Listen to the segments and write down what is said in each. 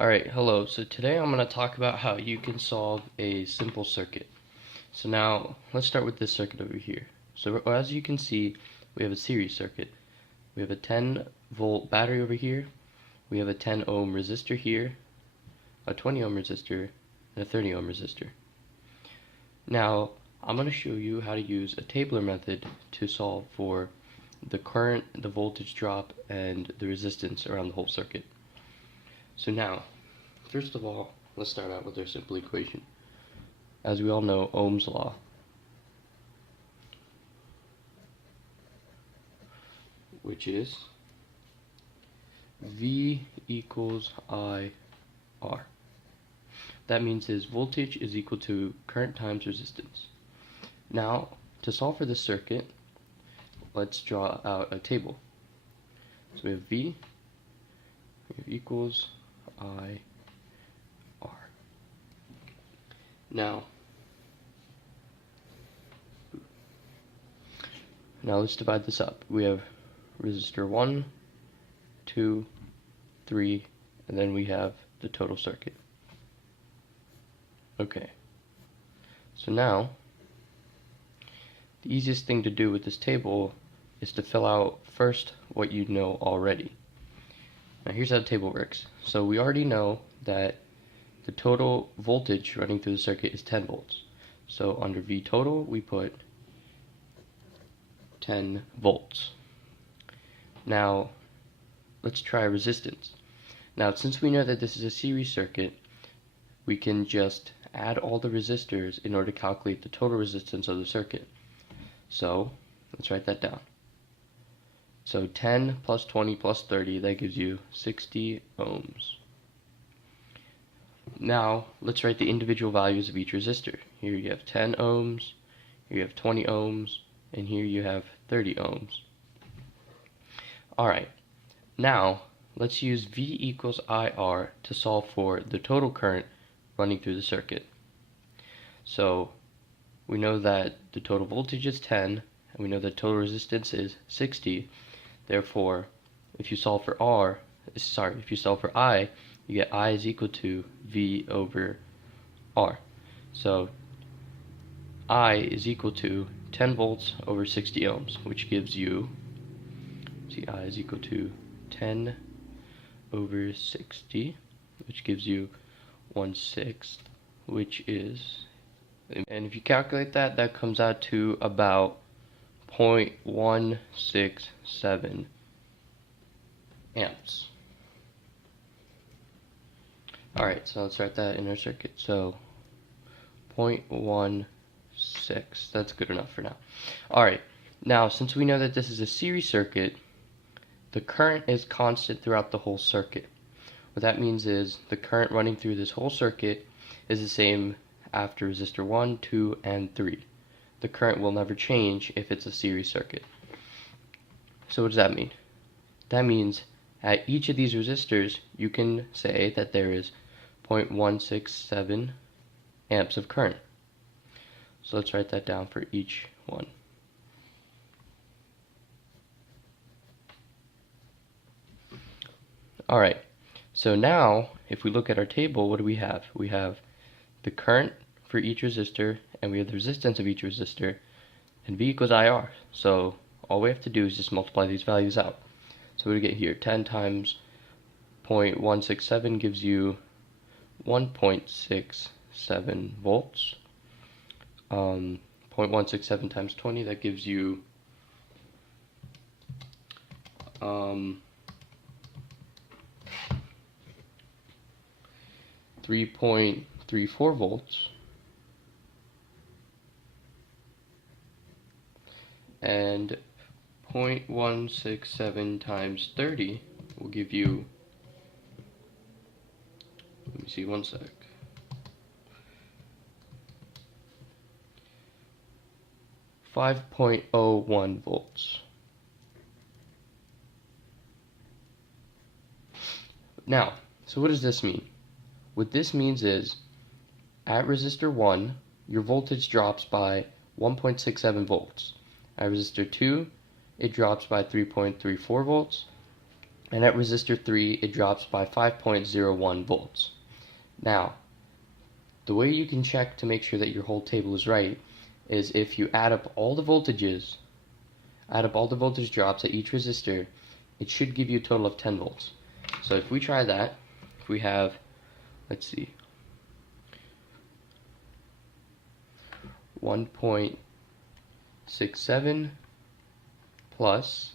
Alright, hello. So today I'm going to talk about how you can solve a simple circuit. So now, let's start with this circuit over here. So as you can see, we have a series circuit. We have a 10 volt battery over here, we have a 10 ohm resistor here, a 20 ohm resistor, and a 30 ohm resistor. Now, I'm going to show you how to use a Tabler method to solve for the current, the voltage drop, and the resistance around the whole circuit. So now, first of all, let's start out with our simple equation. As we all know, Ohm's law. Which is V equals IR. That means is voltage is equal to current times resistance. Now, to solve for this circuit, let's draw out a table. So we have V equals IR. Now let's divide this up. We have resistor 1, 2, 3, and then we have the total circuit. Okay, so now the easiest thing to do with this table is to fill out first what you know already. Now here's how the table works. So we already know that the total voltage running through the circuit is 10 volts. So under V total we put 10 volts. Now let's try resistance. Now since we know that this is a series circuit, we can just add all the resistors in order to calculate the total resistance of the circuit. So let's write that down. So 10 plus 20 plus 30, that gives you 60 ohms. Now let's write the individual values of each resistor. Here you have 10 ohms, here you have 20 ohms, and here you have 30 ohms. Alright, now let's use V equals IR to solve for the total current running through the circuit. So we know that the total voltage is 10, and we know that total resistance is 60. Therefore, if you solve for I, you get I is equal to V over R. So I is equal to 10 volts over 60 ohms, which gives you, I is equal to 10 over 60, which gives you 1/6, which is, and if you calculate that, that comes out to about 0.167 amps. Alright, so let's write that in our circuit. So 0.16, that's good enough for now. Alright, now since we know that this is a series circuit, the current is constant throughout the whole circuit. What that means is the current running through this whole circuit is the same after resistor 1, 2, and 3. The current will never change if it's a series circuit. So what does that mean? That means at each of these resistors you can say that there is 0.167 amps of current. So let's write that down for each one. Alright, so now if we look at our table, what do we have? We have the current for each resistor, and we have the resistance of each resistor, and V equals IR. So all we have to do is just multiply these values out. So what do we get here? 10 times 0.167 gives you 1.67 volts. 0.167 times 20, that gives you 3.34 volts. And 0.167 times 30 will give you, let me see, one sec. .01 volts. Now, so what does this mean? What this means is, at resistor 1, your voltage drops by 1.67 volts. At resistor 2, it drops by 3.34 volts. And at resistor 3, it drops by 5.01 volts. Now, the way you can check to make sure that your whole table is right is if you add up all the voltages, add up all the voltage drops at each resistor, it should give you a total of 10 volts. So if we try that, if we have, let's see, 1.67 plus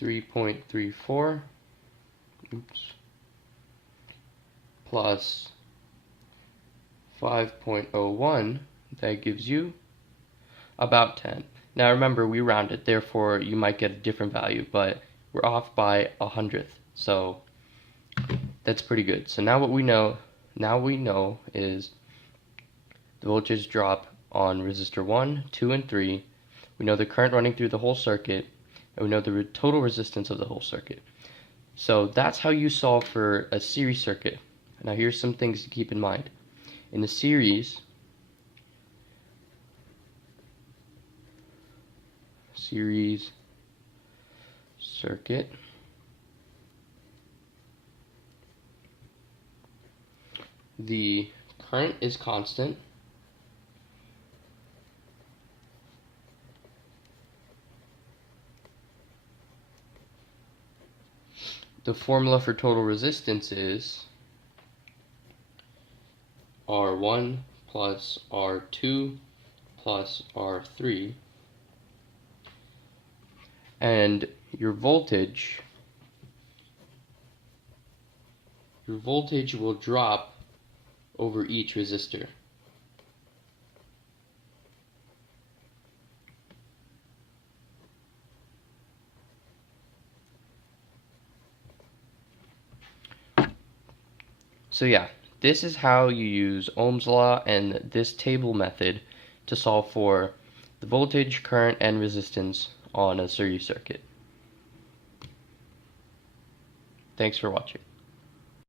3.34, plus 5.01, that gives you about 10. Now remember, we rounded, therefore you might get a different value, but we're off by 100th, so that's pretty good. So now what we know, is the voltage drop on resistor 1, 2, and 3. We know the current running through the whole circuit, and we know the total resistance of the whole circuit. So that's how you solve for a series circuit. Now here's some things to keep in mind. In a series circuit, the current is constant, the formula for total resistance is R1 plus R2 plus R3, and your voltage will drop over each resistor. So yeah, this is how you use Ohm's law and this table method to solve for the voltage, current, and resistance on a series circuit. Thanks for watching.